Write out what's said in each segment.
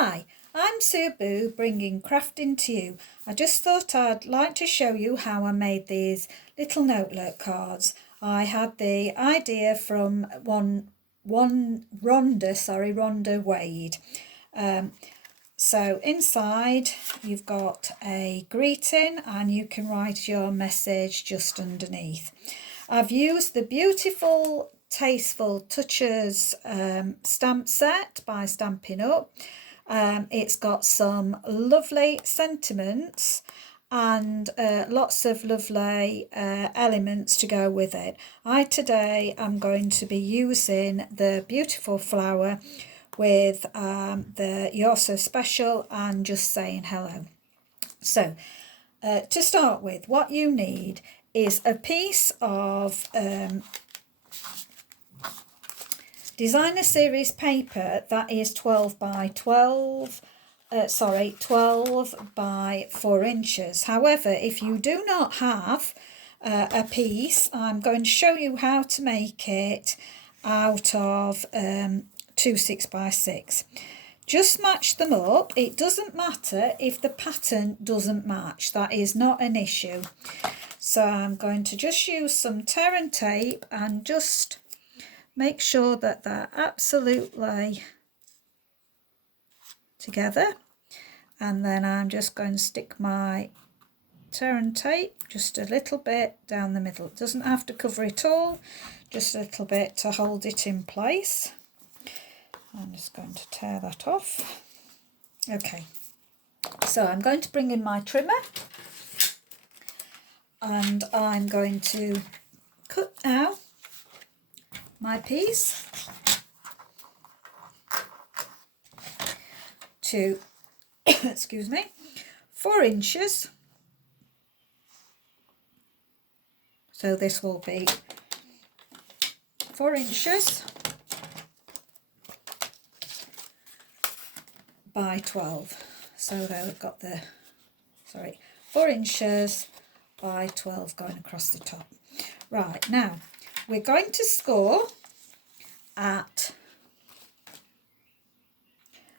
Hi, I'm Sue Boo, bringing crafting to you. I just thought I'd like to show you how I made these little notelet cards. I had the idea from Rhonda Wade. So inside you've got a greeting and you can write your message just underneath. I've used the beautiful Tasteful Touches stamp set by Stampin' Up. It's got some lovely sentiments and lots of lovely elements to go with it. Today I'm going to be using the beautiful flower with the You're So Special and Just Saying Hello. So to start with, what you need is a piece of Designer Series paper that is 12 by 4 inches. However, if you do not have a piece, I'm going to show you how to make it out of 2 6 by 6. Just match them up. It doesn't matter if the pattern doesn't match. That is not an issue. So I'm going to just use some tear and tape and just make sure that they're absolutely together. And then I'm just going to stick my tear and tape just a little bit down the middle. It doesn't have to cover it all, just a little bit to hold it in place. I'm just going to tear that off. Okay, so I'm going to bring in my trimmer and I'm going to cut now my piece to excuse me, 4 inches. So this will be 4 inches by 12. So there we've got the 4 inches by 12 going across the top. Right, now we're going to score at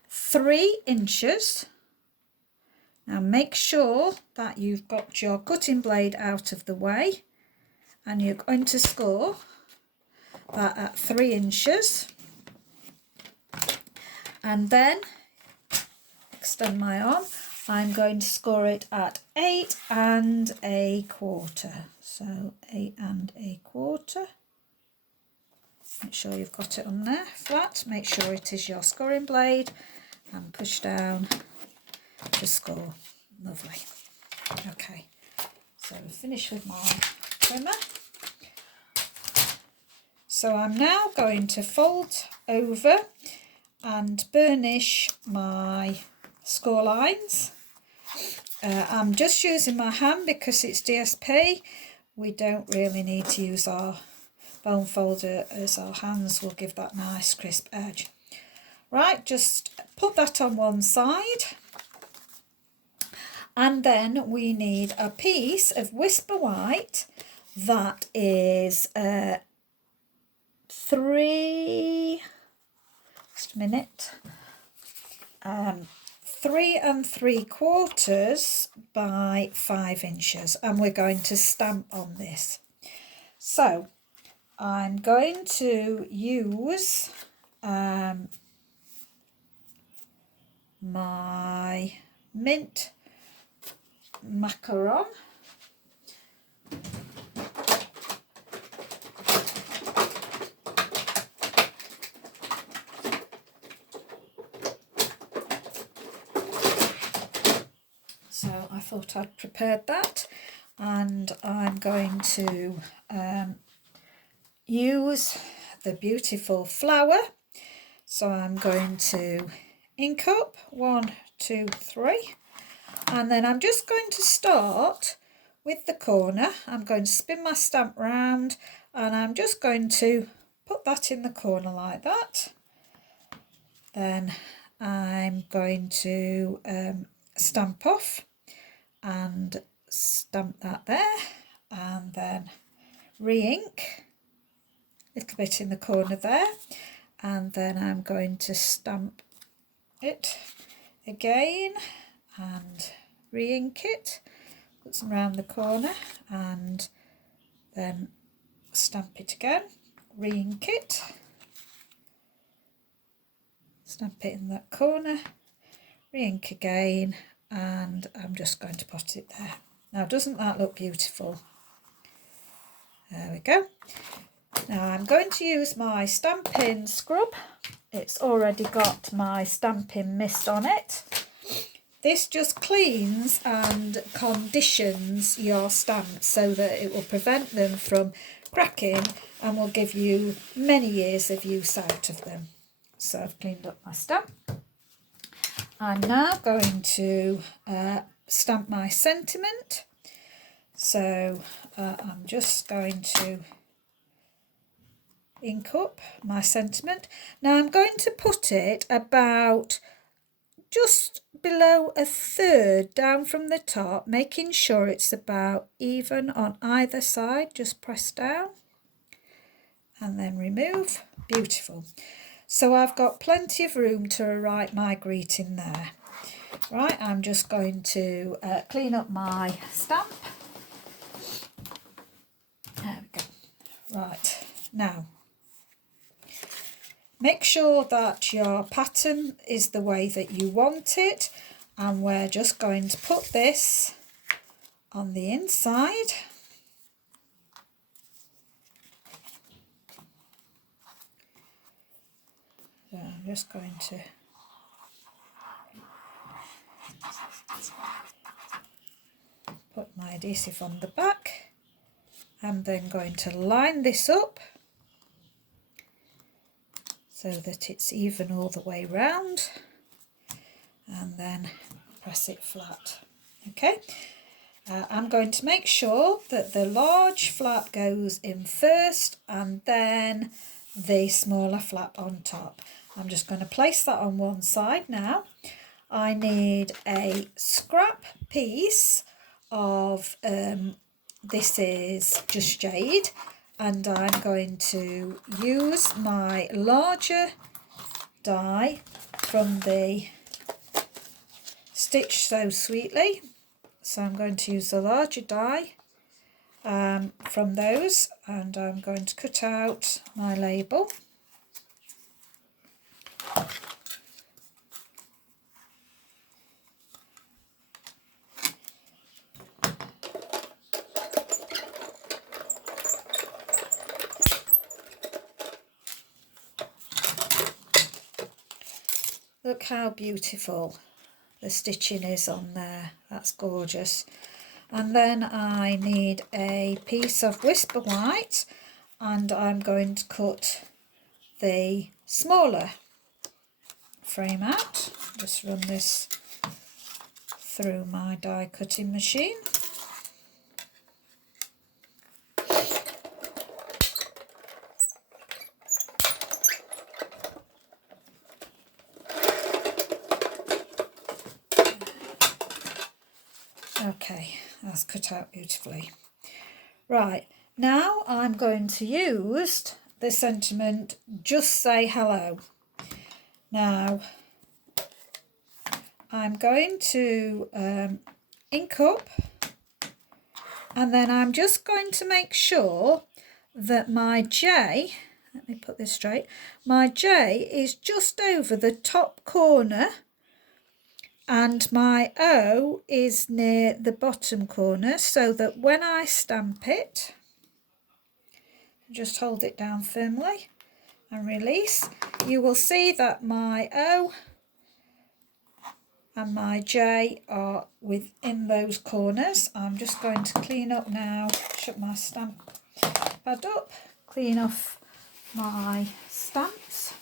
3 inches. Now make sure that you've got your cutting blade out of the way and you're going to score that at 3 inches, and then extend my arm. I'm going to score it at 8 1/4. So 8 1/4. Make sure you've got it on there flat. Make sure it is your scoring blade and push down to score. Lovely. Okay, so I'm finished with my trimmer. So I'm now going to fold over and burnish my score lines. I'm just using my hand because it's DSP. We don't really need to use our bone folder as our hands will give that nice crisp edge. Right, just put that on one side. And then we need a piece of Whisper White that is 3 3 3/4 by 5 inches, and we're going to stamp on this. So I'm going to use my mint macaron. So I thought I'd prepared that, and I'm going to use the beautiful flower. So I'm going to ink up 1 2 3, and then I'm just going to start with the corner. I'm going to spin my stamp round and I'm just going to put that in the corner like that. Then I'm going to stamp off and stamp that there, and then re-ink a little bit in the corner there, and then I'm going to stamp it again and re-ink it, put some around the corner and then stamp it again, re-ink it, stamp it in that corner, re-ink again, and I'm just going to put it there. Now doesn't that look beautiful? There we go. Now I'm going to use my stamping scrub. It's already got my stamping mist on it. This just cleans and conditions your stamps so that it will prevent them from cracking and will give you many years of use out of them. So I've cleaned up my stamp. I'm now going to stamp my sentiment. So I'm just going to ink up my sentiment. Now I'm going to put it about just below a third down from the top, making sure it's about even on either side. Just press down and then remove. Beautiful. So I've got plenty of room to write my greeting there. Right, I'm just going to clean up my stamp. There we go. Right, now make sure that your pattern is the way that you want it, and we're just going to put this on the inside. So I'm just going to put my adhesive on the back. I'm then going to line this up so that it's even all the way round, and then press it flat. Okay, I'm going to make sure that the large flap goes in first and then the smaller flap on top. I'm just going to place that on one side now. I need a scrap piece of, this is Just Jade, and I'm going to use my larger die from the Stitch So Sweetly. So I'm going to use the larger die from those, and I'm going to cut out my label. Look how beautiful the stitching is on there. That's gorgeous. And then I need a piece of Whisper White, and I'm going to cut the smaller frame out. Just run this through my die cutting machine. Okay, that's cut out beautifully. Right, now I'm going to use the sentiment Just Say Hello. Now I'm going to ink up, and then I'm just going to make sure that my J, let me put this straight, my J is just over the top corner and my O is near the bottom corner, so that when I stamp it, just hold it down firmly and release, you will see that my O and my J are within those corners. I'm just going to clean up now, shut my stamp pad up, clean off my stamps.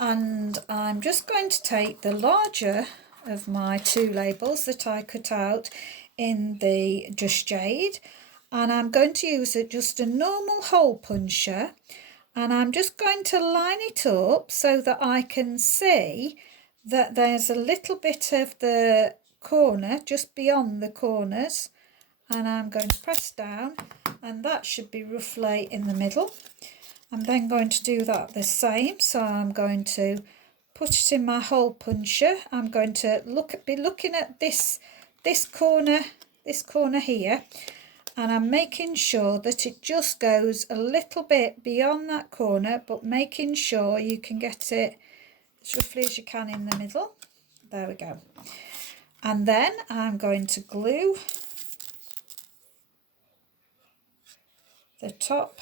And I'm just going to take the larger of my two labels that I cut out in the Just Jade, and I'm going to use just a normal hole puncher, and I'm just going to line it up so that I can see that there's a little bit of the corner just beyond the corners, and I'm going to press down, and that should be roughly in the middle. I'm then going to do that the same. So I'm going to put it in my hole puncher. I'm going to be looking at this corner here, and I'm making sure that it just goes a little bit beyond that corner, but making sure you can get it as roughly as you can in the middle. There we go. And then I'm going to glue the top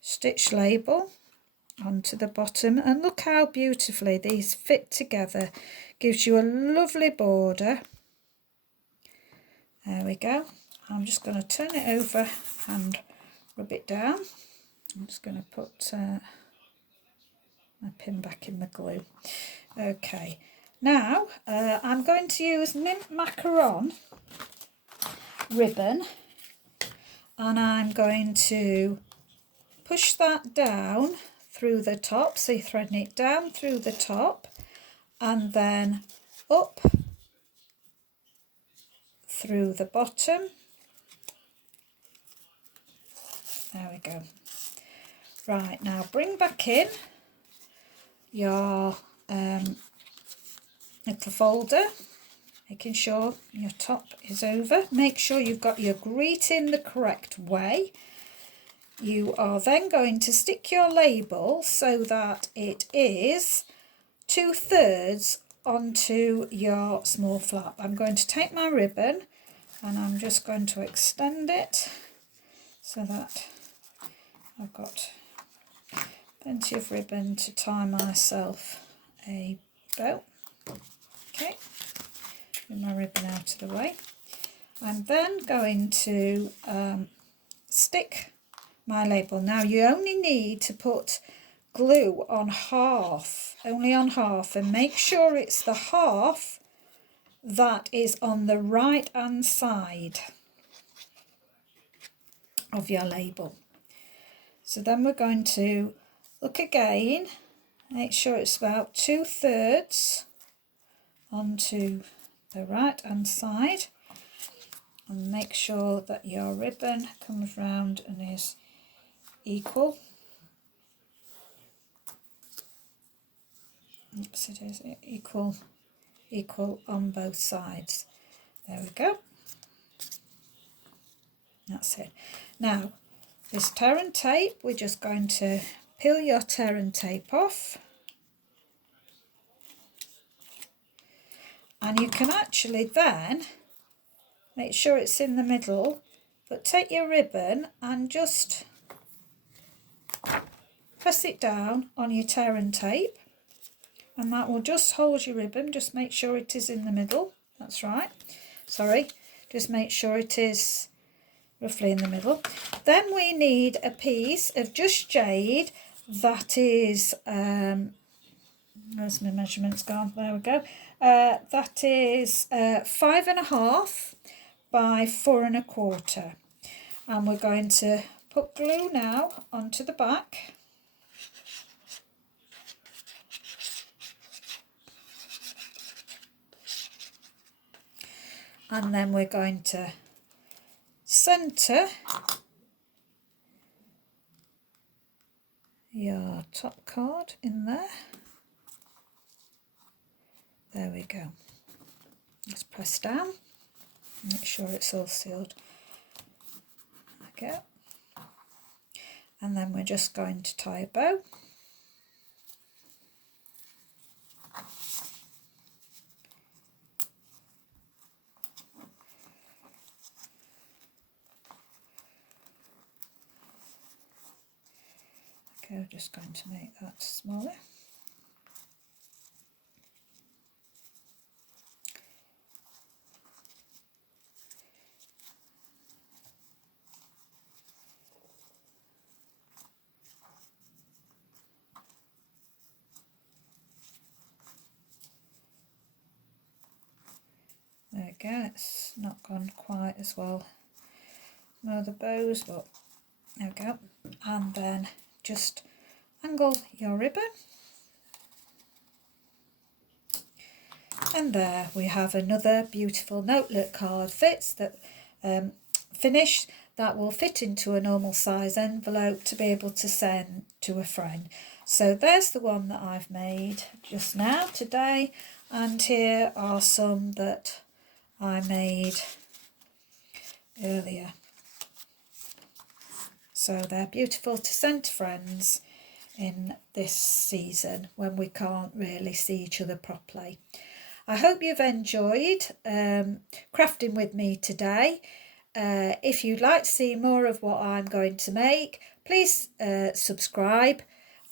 stitch label onto the bottom, and look how beautifully these fit together. Gives you a lovely border. There we go. I'm just going to turn it over and rub it down. I'm just going to put my pin back in the glue. Okay, now I'm going to use Mint Macaron ribbon, and I'm going to push that down through the top, so you're threading it down through the top and then up through the bottom. There we go. Right, now bring back in your little folder, making sure your top is over. Make sure you've got your greeting the correct way. You are then going to stick your label so that it is 2/3 onto your small flap. I'm going to take my ribbon and I'm just going to extend it so that I've got plenty of ribbon to tie myself a bow. Okay, move my ribbon out of the way. I'm then going to stick my label. Now you only need to put glue on half, only on half, and make sure it's the half that is on the right hand side of your label. So then we're going to look again, make sure it's about 2/3 onto the right hand side, and make sure that your ribbon comes round and is equal. Oops, it is equal on both sides. There we go. That's it. Now this tear and tape, we're just going to peel your tear and tape off, and you can actually then make sure it's in the middle, but take your ribbon and just press it down on your tear and tape, and that will just hold your ribbon. Just make sure it is in the middle. That's right. Sorry, just make sure it is roughly in the middle. Then we need a piece of Just Jade that is where's my measurements gone? There we go. That is 5.5 by 4 1/4, and we're going to put glue now onto the back. And then we're going to centre your top card in there. There we go. Let's press down, make sure it's all sealed. Okay. And then we're just going to tie a bow. Okay, we're just going to make that smaller. There we go, it's not gone quite as well. No, the bows, but there we go. And then just angle your ribbon. And there we have another beautiful notelet card fits that finished. that will fit into a normal size envelope to be able to send to a friend. So there's the one that I've made just now today, and here are some that I made earlier. So they're beautiful to send to friends in this season when we can't really see each other properly. I hope you've enjoyed crafting with me today. If you'd like to see more of what I'm going to make, please subscribe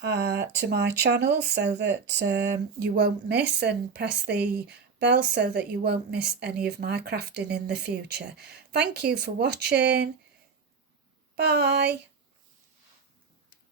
to my channel so that you won't miss, and press the bell so that you won't miss any of my crafting in the future. Thank you for watching. Bye.